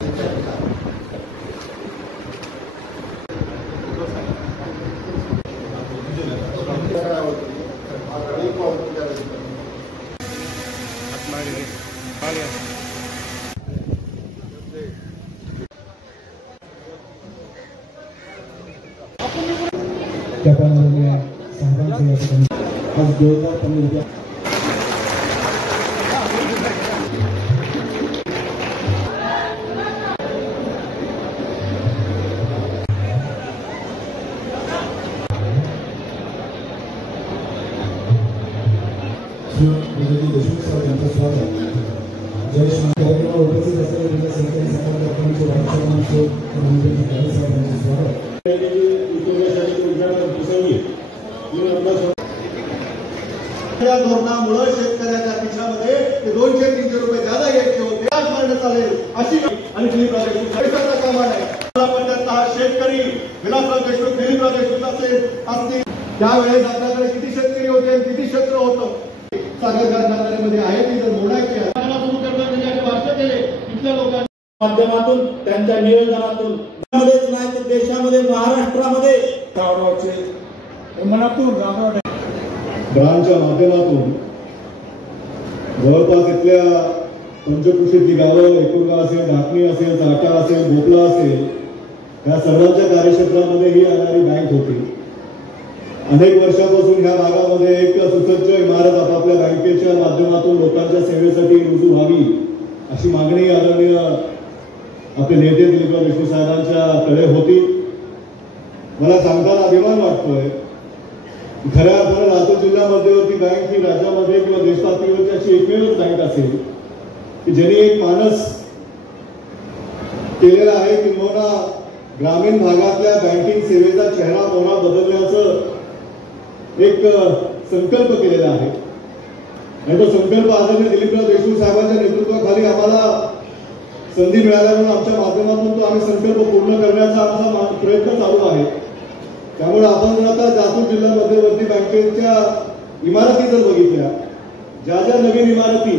आज जोरदार पनीर देशमुख साहेब यांचं स्वागत. जयेश कार्यक्रमाला उपस्थित असलेले विविध सरकारी संघटनांचे साहेबांचे स्वागत. या धोरणामुळे शेतकऱ्याच्या खिशामध्ये ते 200-300 रुपये ज्यादा घ्यायचे होते आज मारण्यात आले अशी आणि दिलीपराव देशमुख पैशाचा कामान आहे. हा शेतकरी विलासराव देशमुख दिलीपराव देशमुख असतील त्यावेळेस आपल्याकडे किती शेतकरी होते आणि किती क्षेत्र होतं साखर कारखान्यामध्ये आहे ती जर मोडायची सुरू करण्यासाठी भाष्य केले इथल्या लोकांच्या माध्यमातून त्यांच्या नियोजनातून मध्येच नाही तर देशामध्ये महाराष्ट्रामध्ये रावरावचे मनातून रावराव ब्रांचच्या माध्यमातून जवळपास इथल्या पंचकृषीतली गावं एकूणगाव असेल, ढाकणी असेल, चाटा असेल, भोपळा असेल या सर्वांच्या कार्यक्षेत्रामध्ये ही येणारी बँक होती. अनेक वर्षापासून ह्या भागामध्ये एक सुसज्ज इमारत आपापल्या बँकेच्या माध्यमातून लोकांच्या सेवेसाठी रुजू व्हावी अशी मागणी आदरणीय आपले नेते दिलीपराव देशमुख साहेबांच्या कडे होती. मला सांगताना अभिमान वाटतोय खऱ्या अर्थानं लातूर जिल्ह्यामध्यवर्ती बँक ही राज्यामध्ये किंवा देशपातळीवरची अशी एकमेवच बँक असेल की ज्यांनी एक मानस केलेला आहे किंवा ग्रामीण भागातल्या बँकिंग सेवेचा चेहरा मोहरा बदलण्याचं एक संकल्प केलेला आहे. आणि तो संकल्प आदरणीय दिलीपराव देशमुख साहेबांच्या नेतृत्वाखाली आम्हाला संधी मिळाल्यामुळे आमच्या माध्यमातून तो आम्ही संकल्प पूर्ण करण्याचा आमचा प्रयत्न चालू आहे. त्यामुळे आपण जर आता लातूर जिल्हा मध्यवर्ती बँकेच्या इमारती जर बघितल्या ज्या ज्या नवीन इमारती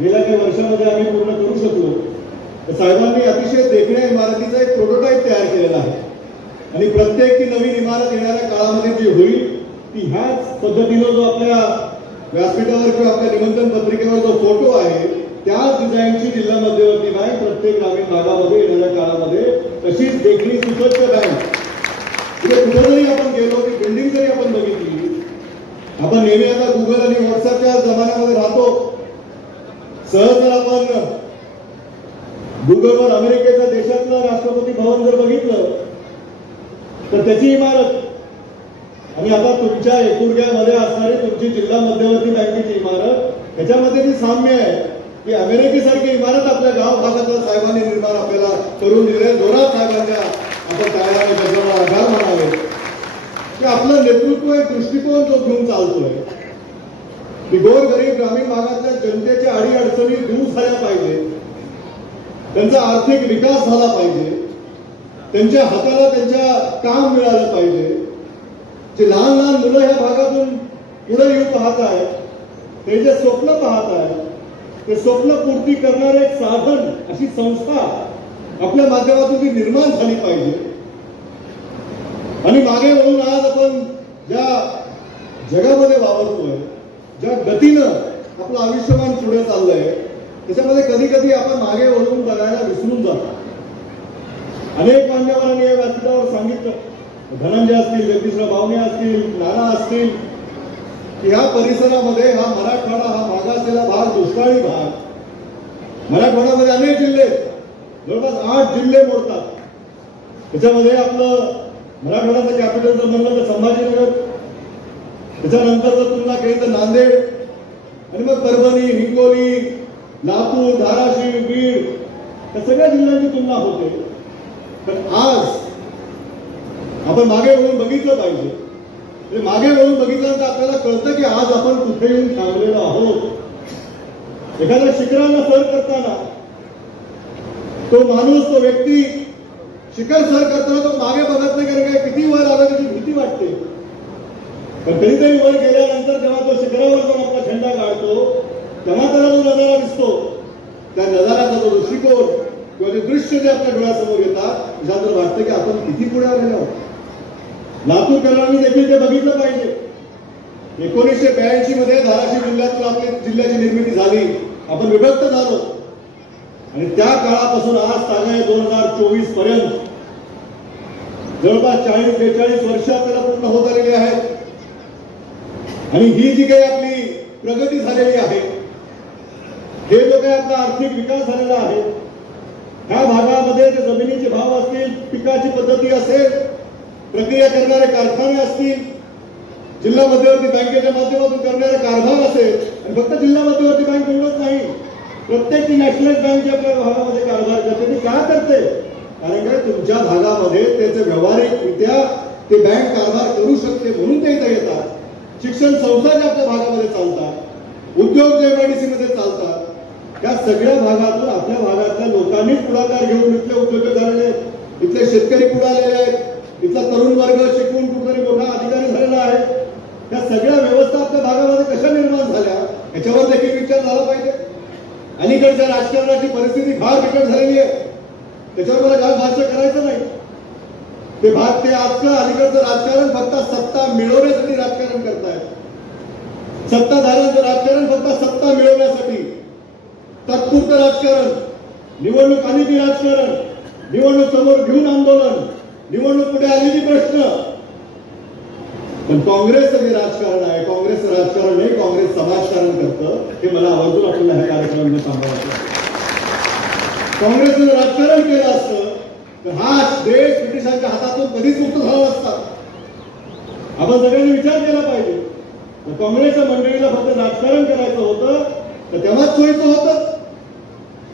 गेल्या काही वर्षामध्ये आम्ही पूर्ण करू शकलो तर साहेबांनी अतिशय देखण्या इमारतीचा एक प्रोटोटाईप तयार केलेला आहे. आणि प्रत्येक ती नवीन इमारत येणाऱ्या काळामध्ये जी होईल ती ह्याच पद्धतीनं जो आपल्या व्यासपीठावर किंवा आपल्या निमंत्रण पत्रिकेवर जो फोटो आहे त्याच डिझाईनची जिल्हा मध्यवर्ती बँक प्रत्येक ग्रामीण भागामध्ये येणाऱ्या काळामध्ये तशीच देखणी सुसज्ज बँक कुठे जरी आपण गेलो ती बिल्डिंग जरी आपण बघितली आपण नेहमी आता गुगल आणि व्हॉट्सअपच्या जमान्यामध्ये राहतो. सहज जर आपण गुगलवर अमेरिकेच्या देशातलं राष्ट्रपती भवन जर बघितलं तर त्याची इमारत आणि आता तुमच्या एकुरग्यामध्ये असणारी तुमची जिल्हा मध्यवर्ती बँकेची इमारत त्याच्यामध्ये जी साम्य आहे की अमेरिकेसारखी इमारत आपल्या गाव भागातल्या साहेबांनी निर्माण आपल्याला करून दिले. जोरात साहेबांच्या आपण टाळ्याने त्याच्यावर आधार मानावे की आपलं नेतृत्व एक दृष्टिकोन जो घेऊन चालतोय की गोरगरीब ग्रामीण भागातल्या जनतेच्या अडीअडचणी दूर झाल्या पाहिजे, त्यांचा आर्थिक विकास झाला पाहिजे, त्यांच्या हाताला त्यांच्या काम मिळालं पाहिजे. जे लहान लहान मुलं ह्या भागातून पुढे येऊ पाहत आहेत ते जे स्वप्न पाहत आहेत ते स्वप्न पूर्ती करणारे एक साधन अशी संस्था आपल्या माध्यमातून ती निर्माण झाली पाहिजे. आणि मागे वळून आज आपण ज्या जगामध्ये वावरतोय ज्या गतीनं आपलं आयुष्यमान पुढे चाललंय त्याच्यामध्ये कधी कधी आपण मागे वळून बघायला विसरून जातो. अनेक मान्यवरांनी या व्यासपीठावर सांगितलं धनंजय असतील, जगदीशराव बावणे असतील, नाना असतील की ह्या परिसरामध्ये हा मराठवाडा हा मागासलेला भाग दुष्काळी भाग. मराठवाड्यामध्ये अनेक जिल्हे जवळपास 8 जिल्हे मोडतात. त्याच्यामध्ये आपलं मराठवाड्याचं कॅपिटल जर म्हणलं तर संभाजीनगर, त्याच्यानंतर जर तुलना केली तर नांदेड आणि मग परभणी, हिंगोली, लातूर, धाराशिव, बीड या सगळ्या जिल्ह्यांची तुलना होते. पण आज आपण मागे वळून बघितलं पाहिजे. मागे वळून बघितल्यानंतर आपल्याला कळतं की आज आपण कुठे येऊन थांबलेलो आहोत. एखाद्या शिखराला सर करताना तो माणूस तो व्यक्ती शिखर सर करताना तो मागे बघत नाही कारण काय किती वर आलं त्याची भीती वाटते. पण कधीतरी वर गेल्यानंतर जेव्हा तो शिखरावर जाऊन आपला झेंडा काढतो तेव्हा त्याला जो नजारा दिसतो त्या नजाऱ्याचा जो दृष्टिकोन किंवा ते दृश्य जे आपल्या डोळ्यासमोर येतात त्याच्यानंतर वाटतं की आपण किती पुढे आलेलो आहोत. लातूरकरांनी देखील ते बघितलं पाहिजे. 1982 मध्ये धाराशिव जिल्ह्यातून आपल्या जिल्ह्याची निर्मिती झाली. आपण विभक्त झालो आणि त्या काळापासून आज तागाय 2024 पर्यंत जवळपास 40-42 वर्ष आपल्याला पूर्ण होत आलेली आहेत. आणि ही जी काही आपली प्रगती झालेली आहे, हे जो काही आपला आर्थिक विकास झालेला आहे, ह्या भागामध्ये जे जमिनीचे भाव असतील, पिकाची पद्धती असेल, प्रक्रिया करणारे कारखाने असतील, जिल्हा मध्यवर्ती बँकेच्या माध्यमातून करणारे कारभार असेल, आणि फक्त जिल्हा मध्यवर्ती बँक एवढंच नाही, प्रत्येक नॅशनलाइज बँक आपल्या भागामध्ये कारभार करते. ती का करते? कारण काय तुमच्या भागामध्ये त्याचे व्यावहारिकरित्या ते बँक कारभार करू शकते म्हणून ते इथे येतात. शिक्षण संस्था ज्या आपल्या भागामध्ये चालतात, उद्योग जे MIDC मध्ये चालतात, त्या सगळ्या भागातून आपल्या भागातल्या लोकांनीच पुढाकार घेऊन इथले उद्योग झालेले आहेत, इथले शेतकरी पुढे आलेले आहेत, इथला तरुण वर्ग शिकून कुठेतरी मोठा अधिकारी झालेला आहे. त्या सगळ्या व्यवस्था आपल्या भागामध्ये कशा निर्माण झाल्या याच्यावर देखील विचार झाला पाहिजे. अलीकडच्या राजकारणाची परिस्थिती फार बिकट झालेली आहे, त्याच्यावर मला जास्त भाष्य करायचं नाही. ते आजचं अलीकडचं राजकारण फक्त सत्ता मिळवण्यासाठी राजकारण करतायत. सत्ताधाऱ्यांचं राजकारण फक्त सत्ता मिळवण्यासाठी, तात्पुरतं राजकारण, निवडणूक आली की राजकारण, निवडणूक समोर घेऊन आंदोलन, निवडणूक पुढे आलेली प्रश्न. पण काँग्रेसचं जे राजकारण आहे, काँग्रेसचं राजकारण नाही, काँग्रेस समाजकारण करतं. हे मला आवर्जून आपल्याला ह्या कार्यक्रमामध्ये सांगायचं. काँग्रेसनं राजकारण केलं असतं तर हा देश ब्रिटिशांच्या हातातून कधीच मुक्त झाला असता. आपण सगळ्यांनी विचार केला पाहिजे. काँग्रेसच्या मंडळीला फक्त राजकारण करायचं होतं तर तेव्हाच सोयीचं होतं.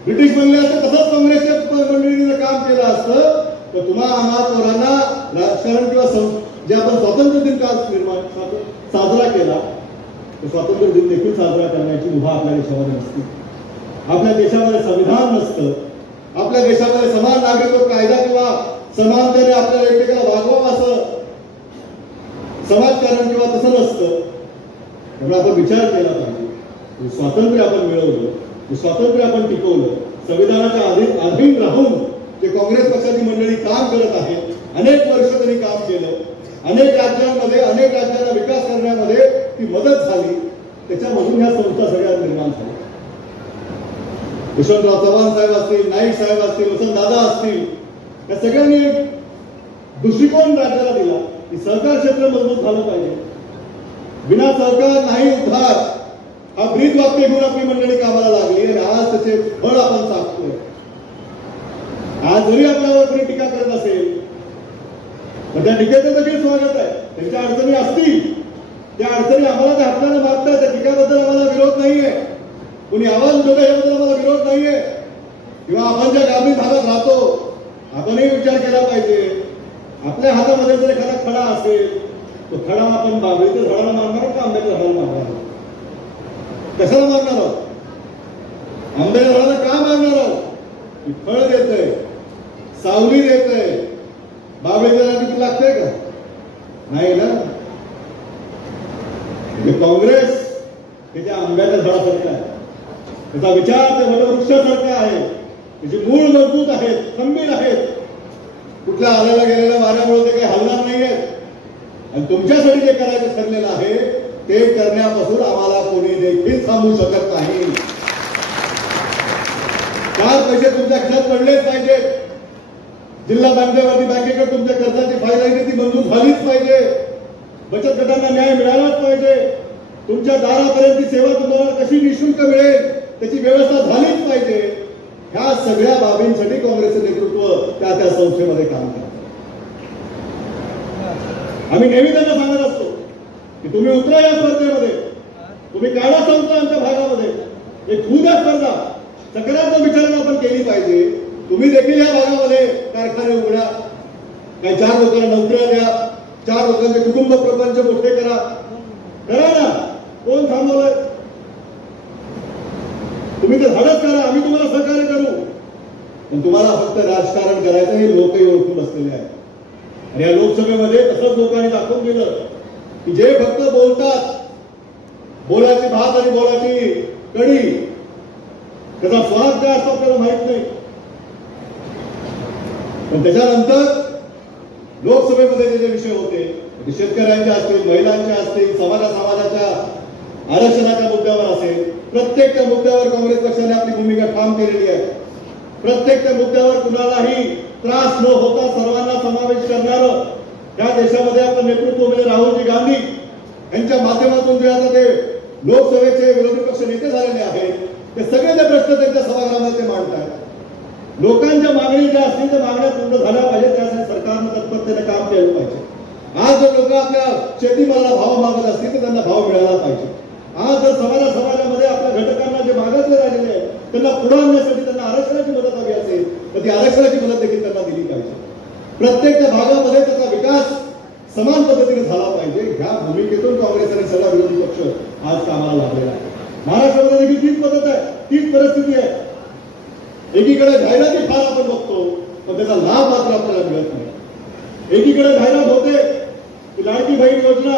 ब्रिटिश म्हणले असतं तसंच काँग्रेसच्या मंडळीने काम केलं असतं तर तुम्हा आम्हा पोरांना राजकारण किंवा जे आपण स्वातंत्र्य दिन काल साजरा केला, तर स्वातंत्र्य दिन देखील साजरा करण्याची मुभा आपल्या देशामध्ये नसते. आपल्या देशामध्ये संविधान नसतं. आपल्या देशामध्ये समान नागरिकत्व कायदा किंवा समानतेने आपल्याला एकमेकाला वागवावं असं समाजकारण किंवा तसं नसतं. त्यामुळे आपण विचार केला पाहिजे. स्वातंत्र्य आपण मिळवलं, स्वातंत्र्य आपण टिकवलं, संविधानाच्या अधीन राहून जे काँग्रेस पक्षाची मंडळी काम करत आहेत, अनेक वर्ष त्यांनी काम केलं, अनेक राज्यांना विकास करण्यामध्ये ती मदत झाली. त्याच्यामधून ह्या संस्था सगळ्या निर्माण झाल्या. यशवंतराव चव्हाण साहेब असतील, नाईक साहेब असतील, वसंतदादा असतील, या सगळ्यांनी दृष्टिकोन राज्याला दिला की सहकार क्षेत्र मजबूत झालं पाहिजे. बिना सहकार नाही उद्धार हा ब्रीद वाक्य घेऊन आपली मंडळी कामाला लागली आणि आज त्याचे फळ आपण चाकतोय. आज जरी आपल्यावर कोणी टीका करत असेल तर त्या टीकेचं देखील स्वागत आहे. त्यांच्या अडचणी असतील, त्या अडचणी आम्हाला त्या हाताने मागतात, त्या टीकाबद्दल आम्हाला विरोध नाहीये. कोणी आवाज उठवतं याबद्दल आम्हाला विरोध नाहीये. किंवा आपण ज्या ग्रामीण भागात राहतो आपणही विचार केला पाहिजे. आपल्या हातामध्ये जर एखादा खडा असेल तो खडा आपण बाबळीच्या झाडाला मारणार का आंब्याच्या झाडाला मारणार? कशाला मारणार आहोत? आंब्याच्या झाडाला का मारणार आहोत? फळ देतंय, सावली देतंय, बाबळीच्या झाडाला किती लागतंय का? नाही ना. काँग्रेस हे त्या आंब्याच्या झाडासारखं आहे, त्याचा विचार ते वटवृक्षासारखा आहे, त्याची मूळ मजबूत आहेत, खंबीर आहेत. कुठल्या आलेल्या गेलेल्या वाऱ्यामुळे ते काही हलणार नाहीयेत. आणि तुमच्यासाठी जे करायचं ठरलेलं आहे ते करण्यापासून आम्हाला कोणी देखील थांबवू शकत नाही. 4 पैसे तुमच्या खिशात पडलेच पाहिजेत. जिल्हा बँकेकडे तुमच्या कर्जाची फाईल आहे ती मंजूर झालीच पाहिजे. बचत गटांना न्याय मिळालाच पाहिजे. तुमच्या दारापर्यंत ती सेवा तुम्हाला कशी निःशुल्क मिळेल त्याची व्यवस्था झालीच पाहिजे. ह्या सगळ्या बाबींसाठी काँग्रेसचं नेतृत्व त्या संस्थेमध्ये काम करतं. आम्ही नेहमी त्यांना सांगत असतो की तुम्ही उतरा या स्पर्धेमध्ये, तुम्ही काढा संस्था आमच्या भागामध्ये, एक खूप स्पर्धा सकारात्मक विचारणा आपण केली पाहिजे. तुम्ही देखील या भागामध्ये कारखाने उघडा, काही 4 लोकांना नोकऱ्या द्या, 4 लोकांचे कुटुंब प्रपंच मोठे करा ना. कोण थांबवलंय? तुम्ही ते धाडस करा, आम्ही तुम्हाला सहकार्य करू. पण तुम्हाला फक्त राजकारण करायचं हे लोकही ओळखून बसलेले आहेत. आणि या लोकसभेमध्ये तसंच लोकांनी दाखवून दिलं की जे फक्त बोलतात, बोलाची भात आणि बोलाची कडी, त्याचा स्वाद काय असतो आपल्याला माहित नाही. पण त्याच्यानंतर लोकसभेमध्ये जे विषय होते ते शेतकऱ्यांचे असतील, महिलांचे असतील, समाजाच्या आरक्षणाच्या मुद्द्यावर असेल, प्रत्येक त्या मुद्द्यावर काँग्रेस पक्षाने आपली भूमिका ठाम केलेली आहे. प्रत्येक त्या मुद्द्यावर कुणालाही त्रास न होता सर्वांना समावेश करणारं या देशामध्ये आपलं नेतृत्व म्हणजे राहुलजी गांधी यांच्या माध्यमातून जे आता ते लोकसभेचे विरोधी पक्ष नेते झालेले आहेत ते सगळे ते प्रश्न त्यांच्या सभागृहामध्ये ते मांडतात. लोकांच्या मागणी ज्या असतील त्या मागण्या पूर्ण झाल्या पाहिजे, त्यासाठी सरकारनं तत्परतेने काम केलं पाहिजे. आज जर लोक आपल्या शेतीमालाला भाव मागत असतील तर त्यांना भाव मिळाला पाहिजे. आज जर समाजामध्ये आपल्या घटकांना जे मागायचे राहिलेले आहे त्यांना पुढे आणण्यासाठी त्यांना आरक्षणाची मदत हवी असेल तर ती आरक्षणाची मदत देखील त्यांना दिली पाहिजे. प्रत्येक त्या भागामध्ये त्याचा विकास समान पद्धतीने झाला पाहिजे. ह्या भूमिकेतून काँग्रेस आणि सगळा विरोधी पक्ष आज कामाला लागलेला आहे. महाराष्ट्रामध्ये देखील तीच पद्धत आहे, तीच परिस्थिती आहे. एकीकडे जाहिराती फार आपण बघतो पण त्याचा लाभ मात्र आपल्याला मिळत नाही. एकीकडे जाहिरात होते की लाडकी बहीण योजना,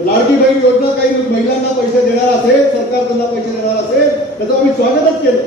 लाडकी बहीण योजना काही महिलांना पैसे देणार असेल, सरकार त्यांना पैसे देणार असेल त्याचं आम्ही स्वागतच केलं.